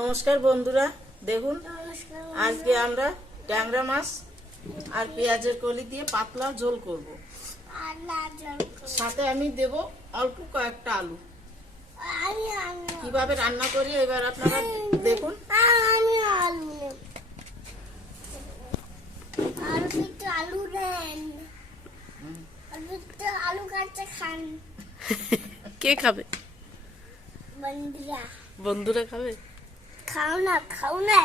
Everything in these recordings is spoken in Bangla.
নমস্কার বন্ধুরা, দেখুন আজকে আমরা ট্যাংরা মাছ আর পেঁয়াজের কলি দিয়ে পাতলা ঝোল করব। সাথে আমি দেব অল্প কয়েকটা আলু। কিভাবে রান্না করি এবার আপনারা দেখুন। কে খাবে? বন্ধুরা খাবে। খাও না।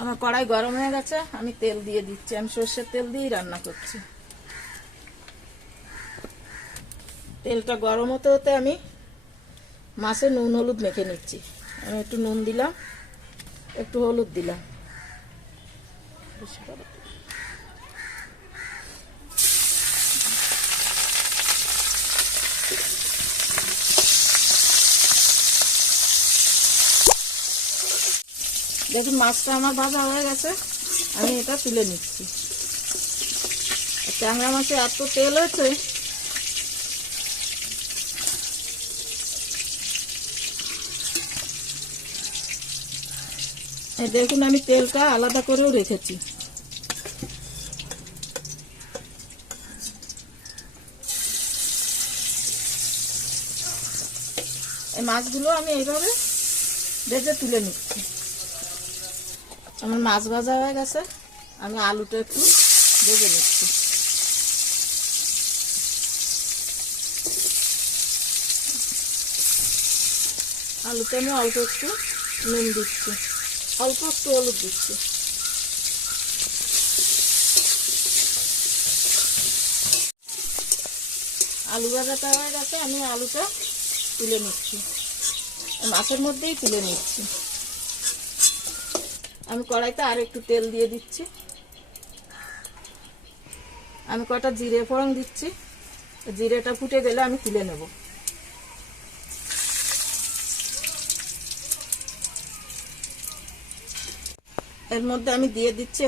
আমার কড়াই গরম হয়ে গেছে, আমি তেল দিয়ে দিচ্ছি। আমি সর্ষের তেল দিয়েই রান্না করছি। তেলটা গরম হতে হতে আমি মাছে নুন হলুদ মেখে নিচ্ছি। আমি একটু নুন দিলাম, একটু হলুদ দিলাম। দেখুন মাছটা আমার ভাজা হয়ে গেছে, আমি এটা তুলে নিচ্ছি। ট্যাংরা মাছে এত তেল হয়েছে, দেখুন আমি তেলটা আলাদা করেও রেখেছি। এই মাছগুলো আমি এইভাবে ভেজে তুলে নিচ্ছি। আমার মাছ ভাজা হয়ে গেছে, আমি আলুটা একটু ভেজে নিচ্ছি। আলুতে আমি অল্প একটু নুন দিচ্ছি, অল্প একটু হলুদ দিচ্ছি। আলু ভাজাটা হয়ে গেছে, আমি আলুটা তুলে নিচ্ছি, মাছের মধ্যেই তুলে নিচ্ছি। আমি কড়াইতে আর একটু তেল দিয়ে দিচ্ছি। আমি কটা জিরে ফোড়ন দিচ্ছি, জিরেটা ফুটে গেলে আমি তুলে নেব। এর মধ্যে আমি দিয়ে দিচ্ছি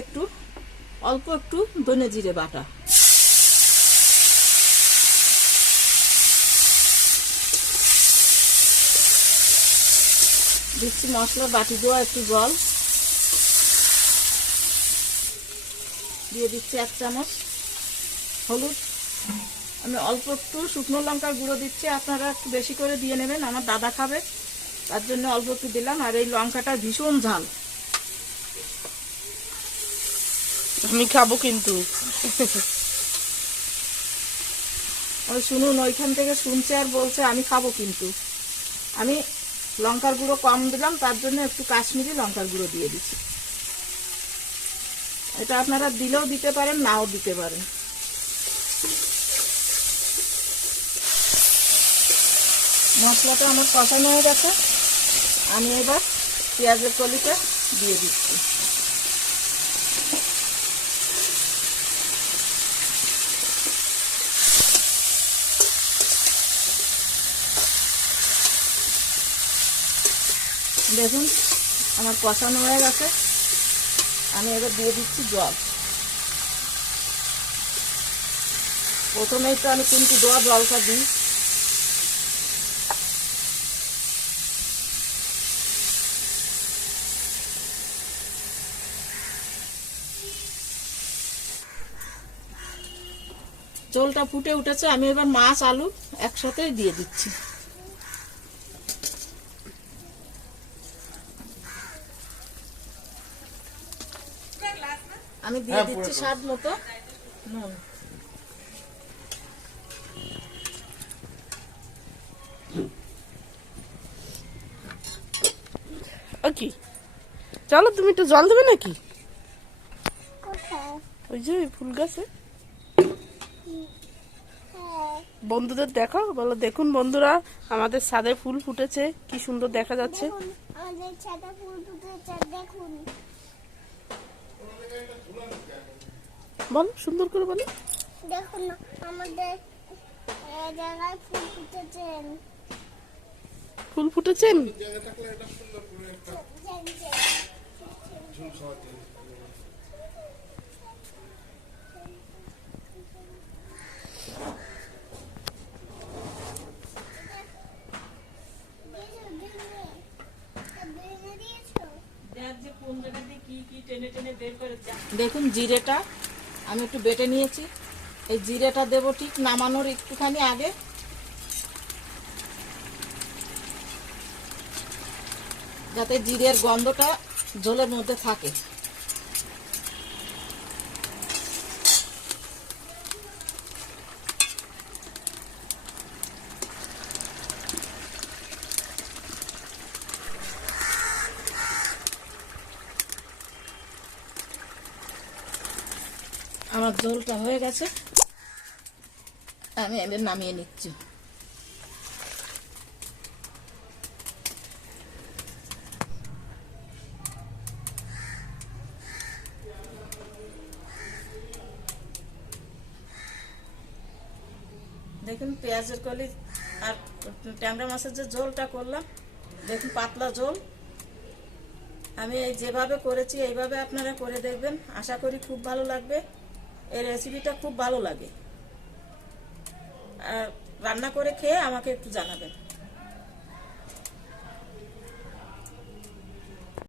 অল্প একটু ধনে জিরে বাটা। দিচ্ছি মশলা বাটি দেওয়া একটু জল, দিয়ে দিচ্ছি 1 চামচ হলুদ। আমি অল্প একটু শুকনো লঙ্কার গুঁড়ো দিচ্ছি, আপনারা একটু বেশি করে দিয়ে নেবেন, আমার দাদা খাবে তার জন্য অল্প একটু দিলাম। আর এই লঙ্কাটা ভীষণ ঝাল, আমি খাবো কিন্তু। শুনুন, ওইখান থেকে শুনছে আর বলছে আমি খাবো কিন্তু। আমি লঙ্কার গুঁড়ো কম দিলাম, তার জন্য একটু কাশ্মীরি লঙ্কার গুঁড়ো দিয়ে দিচ্ছি। এটা আপনারা দিলেও দিতে পারেন, নাও দিতে পারেন। মশলাটা আমার কষানো হয়ে গেছে, আমি এবার পেঁয়াজের কলিটা দিয়ে দিচ্ছি। দেখুন আমার কষানো হয়ে গেছে, আমি এবার দিয়ে দিচ্ছি জল। প্রথমেই তো আমি কিন্তু জলটা দিই। ঝোলটা ফুটে উঠেছে, আমি এবার মাছ আলু একসাথে দিয়ে দিচ্ছি। আমি দিয়ে দিচ্ছি স্বাদ মতো নুন। কি চলো, তুমি একটু জল দেবে নাকি? ওই যে ফুল গাছে। বন্ধুদের দেখো, বলো দেখুন বন্ধুরা, আমাদের ছাদে ফুল ফুটেছে, কি সুন্দর দেখা যাচ্ছে। বল, সুন্দর করে বলো। দেখুন আমাদের জায়গায় ফুল ফুটেছেন। ফুল ফুটেছেন? দেখুন জিরেটা আমি একটু বেটে নিয়েছি, এই জিরেটা দেবো ঠিক নামানোর একটুখানি আগে। যাতে জিরের গন্ধটা ঝোলের মধ্যে থাকে। আমার ঝোলটা হয়ে গেছে, আমি এবার নামিয়ে নিচ্ছি। দেখুন পেঁয়াজের কলি আর ট্যাংরা মাছের যে ঝোলটা করলাম, দেখুন পাতলা ঝোল। আমি এই যেভাবে করেছি এইভাবে আপনারা করে দেখবেন, আশা করি খুব ভালো লাগবে। এই রেসিপিটা খুব ভালো লাগে, আর রান্না করে খেয়ে আমাকে একটু জানাবেন।